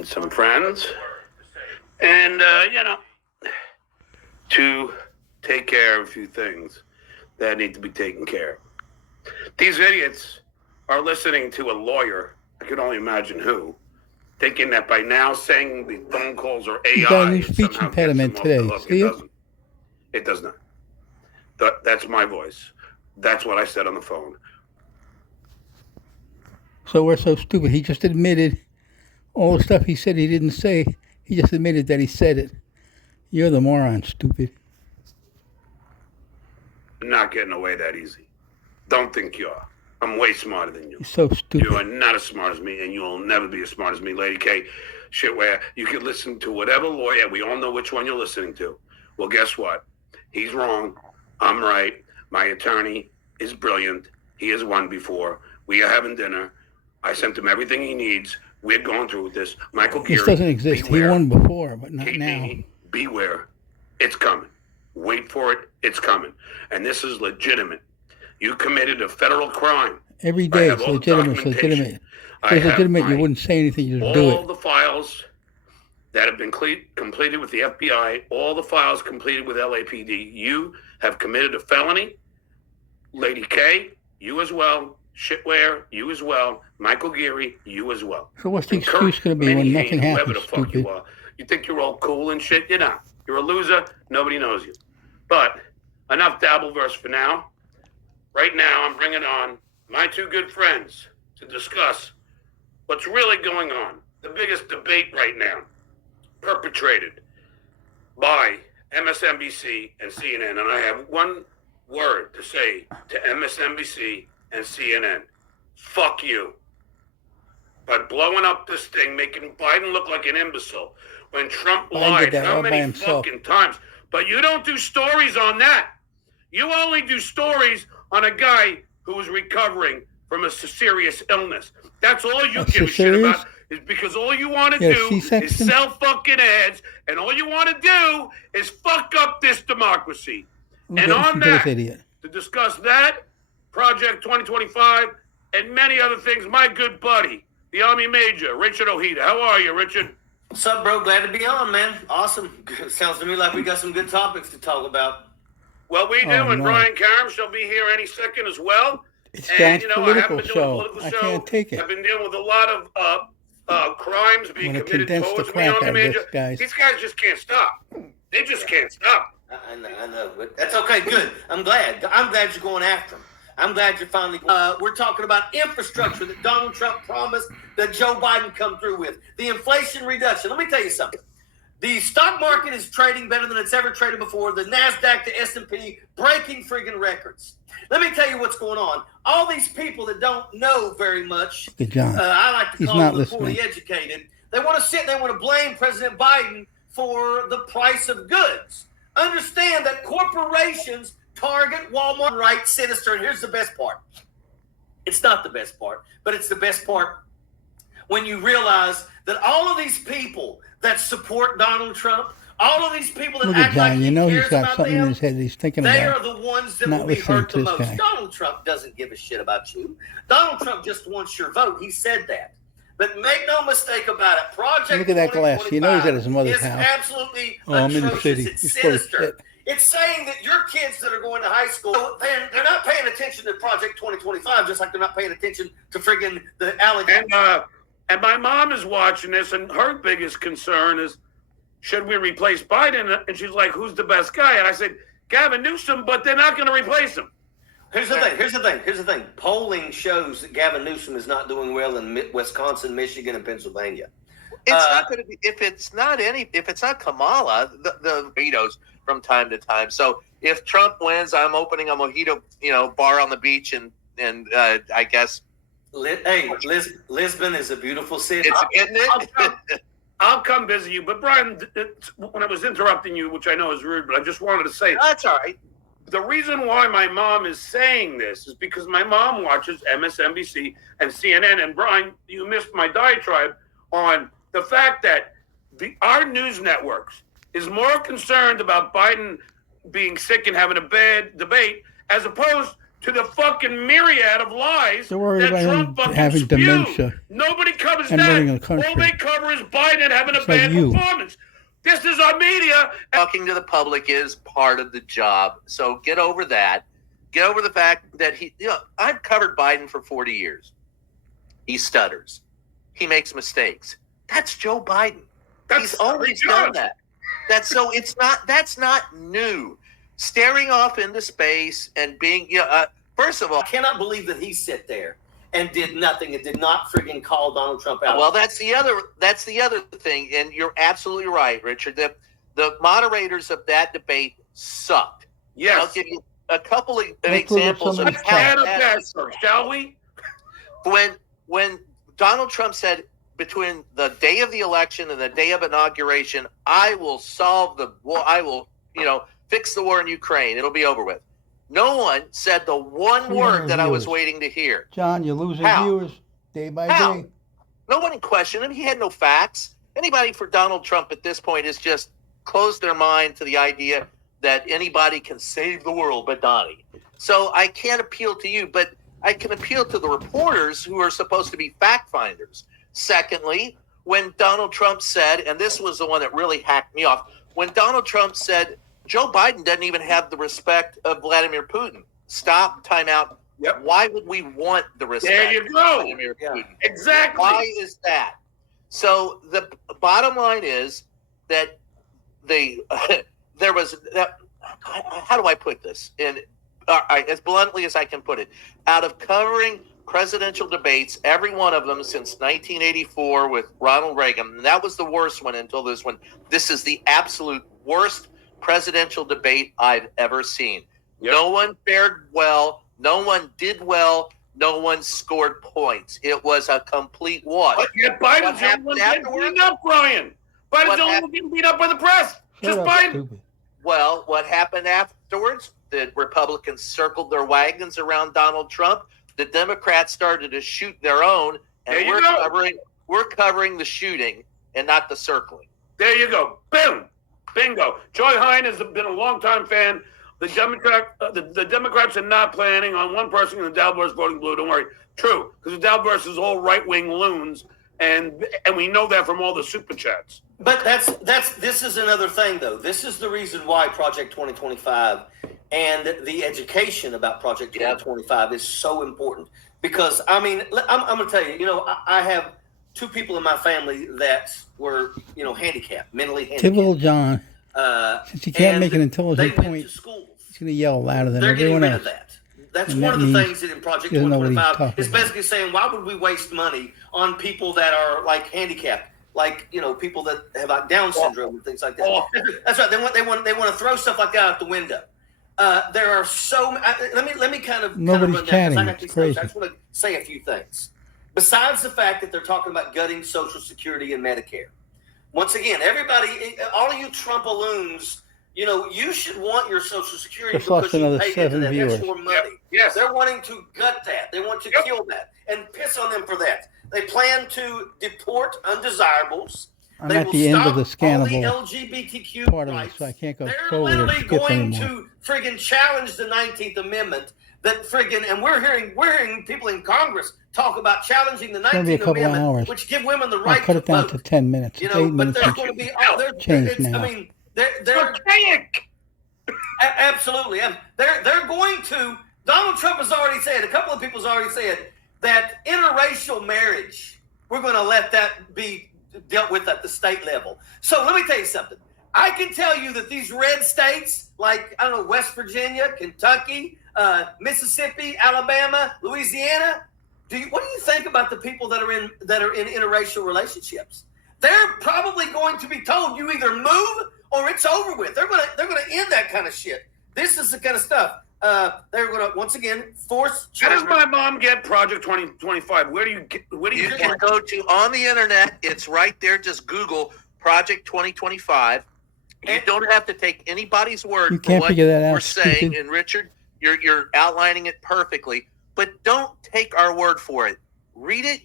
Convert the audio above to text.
and some friends, and to take care of a few things that need to be taken care of. These idiots are listening to a lawyer, I can only imagine who, thinking that by now saying the phone calls are AI, He's got a new speech impediment today. See it? It does not. That's my voice. That's what I said on the phone. So we're so stupid. He just admitted all the stuff he said he didn't say. He just admitted that he said it. You're the moron, stupid. Not getting away that easy. Don't think you are. I'm way smarter than you. You're so stupid. You are not as smart as me, and you will never be as smart as me, Lady K. Shitware. You can listen to whatever lawyer. We all know which one you're listening to. Well, guess what? He's wrong. I'm right. My attorney is brilliant. He has won before. We are having dinner. I sent him everything he needs. We're going through with this. Michael Geary. This doesn't exist. Beware. He won before, but not Kate now. Meany, beware. It's coming. Wait for it. It's coming. And this is legitimate. You committed a federal crime. Every day it's legitimate. It's legitimate. If it's legitimate, you wouldn't say anything. You just do it. All the files that have been completed with the FBI, all the files completed with LAPD, you have committed a felony. Lady K, you as well. Shitware, you as well. Michael Geary, you as well. So what's the excuse going to be when nothing happens, stupid? You are. You think you're all cool and shit? You're not. You're a loser. Nobody knows you. But enough Dabbleverse for now. Right now, I'm bringing on my two good friends to discuss what's really going on. The biggest debate right now, perpetrated by MSNBC and CNN. And I have one word to say to MSNBC and CNN. Fuck you. By blowing up this thing, making Biden look like an imbecile. When Trump lied how many fucking times. But you don't do stories on that. You only do stories on a guy who is recovering from a serious illness. That's all you give a shit about, is because all you want to do is sell fucking ads, and all you want to do is fuck up this democracy. And on that, to discuss that, Project 2025, and many other things, my good buddy, the Army Major, Richard Ojeda. How are you, Richard? What's up, bro? Glad to be on, man. Awesome. Sounds to me like we got some good topics to talk about. Well, we do, and Brian Karam shall be here any second as well. It's John's political show. I can't take it. I've been dealing with a lot of crimes being committed towards me, Army Major. These guys just can't stop. They just can't stop. I know, but that's okay. Good. I'm glad you're going after them. I'm glad you're finally. We're talking about infrastructure that Donald Trump promised that Joe Biden come through with. The inflation reduction. Let me tell you something. The stock market is trading better than it's ever traded before. The NASDAQ to S&P breaking friggin' records. Let me tell you what's going on. All these people that don't know very much, I like to call them the poorly educated, they want to sit and they want to blame President Biden for the price of goods. Understand that corporations, Target, Walmart, right, sinister, and here's the best part. It's not the best part, but it's the best part when you realize that all of these people that support Donald Trump, all of these people that act like he cares about them, in his head he's thinking they about. are the ones that will be hurt the most. Donald Trump doesn't give a shit about you. Donald Trump just wants your vote. He said that. But make no mistake about it. Project Look at that glass. You know he's at his mother's house. Absolutely I'm in the city. It's sinister. It's saying that your kids that are going to high school, they're not paying attention to Project 2025, just like they're not paying attention to friggin' the allegations. And my mom is watching this, and her biggest concern is, should we replace Biden? And she's like, who's the best guy? And I said, Gavin Newsom, but they're not going to replace him. Here's the thing. Polling shows that Gavin Newsom is not doing well in Wisconsin, Michigan, and Pennsylvania. It's not going to be if it's not Kamala, the vetoes from time to time. So if Trump wins, I'm opening a mojito, bar on the beach, and I guess. Lisbon is a beautiful city. Isn't it? I'll come visit you. But Brian, when I was interrupting you, which I know is rude, but I just wanted to say that's all right. The reason why my mom is saying this is because my mom watches MSNBC and CNN. And Brian, you missed my diatribe on the fact that our news networks is more concerned about Biden being sick and having a bad debate as opposed to the fucking myriad of lies They're worried that about Trump him fucking having spewed. dementia Nobody covers and that. running the country. All they cover is Biden having a It's like bad you. performance. This is our media. Talking to the public is part of the job. So get over that. Get over the fact that I've covered Biden for 40 years. He stutters. He makes mistakes. That's Joe Biden. He's always done that. That's not new. Staring off into space and being, first of all, I cannot believe that he sat there and did nothing and did not friggin' call Donald Trump out. well, that's the other thing, and you're absolutely right, Richard. The moderators of that debate sucked. Yes. I'll give you a couple of Let's look at examples of somebody's how Add a bad best, shall we? when Donald Trump said between the day of the election and the day of inauguration, I will solve the war. I will, fix the war in Ukraine. It'll be over with. No one said the one word that I was waiting to hear. John, you're losing How? viewers day by How? day. No one questioned him. He had no facts. Anybody for Donald Trump at this point is just closed their mind to the idea that anybody can save the world but Donnie. So I can't appeal to you, but I can appeal to the reporters who are supposed to be fact finders. Secondly, when Donald Trump said, and this was the one that really hacked me off, when Donald Trump said, Joe Biden doesn't even have the respect of Vladimir Putin. Stop, time out. Yep. Why would we want the respect There you of go. Vladimir Putin? Exactly. Why is that? So the bottom line is that there was how do I put this in as bluntly as I can put it? Out of covering presidential debates, every one of them since 1984 with Ronald Reagan, and that was the worst one until this one. This is the absolute worst presidential debate I've ever seen. Yep. No one fared well. No one did well. No one scored points. It was a complete wash. But yet Biden's What the happened only one getting afterwards? beat up, Brian. Biden's What the only one happened? getting beat up by the press. Shut Just up, Biden. stupid. Well, what happened afterwards? The Republicans circled their wagons around Donald Trump. The Democrats started to shoot their own, There and you we're go. covering the shooting and not the circling. There you go. Boom. Bingo. Joy Hein has been a longtime fan. The Democrats are not planning on one person in the Dalverse voting blue. Don't worry. True, because the Dalverse is all right-wing loons, and we know that from all the super chats. But this is another thing, though. This is the reason why Project 2025 and the education about Project 2025 is so important. Because, I mean, I'm going to tell you, I have two people in my family that were, handicapped, mentally handicapped. Typical John. Since he can't make an they intelligent went point, to schools. he's going to yell louder than They're getting everyone rid else. of that. That's And one that of the means things that in Project he doesn't know what he's 2025 talking is basically saying, why would we waste money on people that are like handicapped, like people that have like Down syndrome and things like that? Oh. That's right. They want to throw stuff like that out the window. There are so. Let me kind of Nobody's run down, 'cause chatting. I got It's these notes. crazy. I just want to say a few things. Besides the fact that they're talking about gutting Social Security and Medicare, once again, everybody, all of you Trumpaloons, you should want your Social Security Just lost because you another paid 7 into that. viewers. That's your money. Yes. They're wanting to gut that. They want to kill that and piss on them for that. They plan to deport undesirables. I'm They at will the end of the stop all the scannable LGBTQ part of it, rights. so I can't go They're forward or literally skip going anymore. to friggin' challenge the 19th Amendment. That friggin' and we're hearing people in Congress talk about challenging the gonna be a 19th couple of Amendment, hours. which give women the I'll right cut to it down vote. to 10 minutes. It's 8 But minutes. there's and going to be Change it's, now. I mean, they're Archaic. absolutely, and they're going to. Donald Trump has already said. A couple of people has already said that interracial marriage, we're going to let that be dealt with at the state level. So let me tell you something. I can tell you that these red states, like I don't know, West Virginia, Kentucky, Mississippi, Alabama, Louisiana. What do you think about the people that are in interracial relationships? They're probably going to be told you either move or it's over with. They're gonna end that kind of shit. This is the kind of stuff. They're gonna once again force How does children. my mom get Project 2025? Where do you You get can go to on the internet. It's right there. Just Google Project 2025. You don't have to take anybody's word You for can't what figure that out, we're saying. stupid. And Richard, you're outlining it perfectly. But don't take our word for it. Read it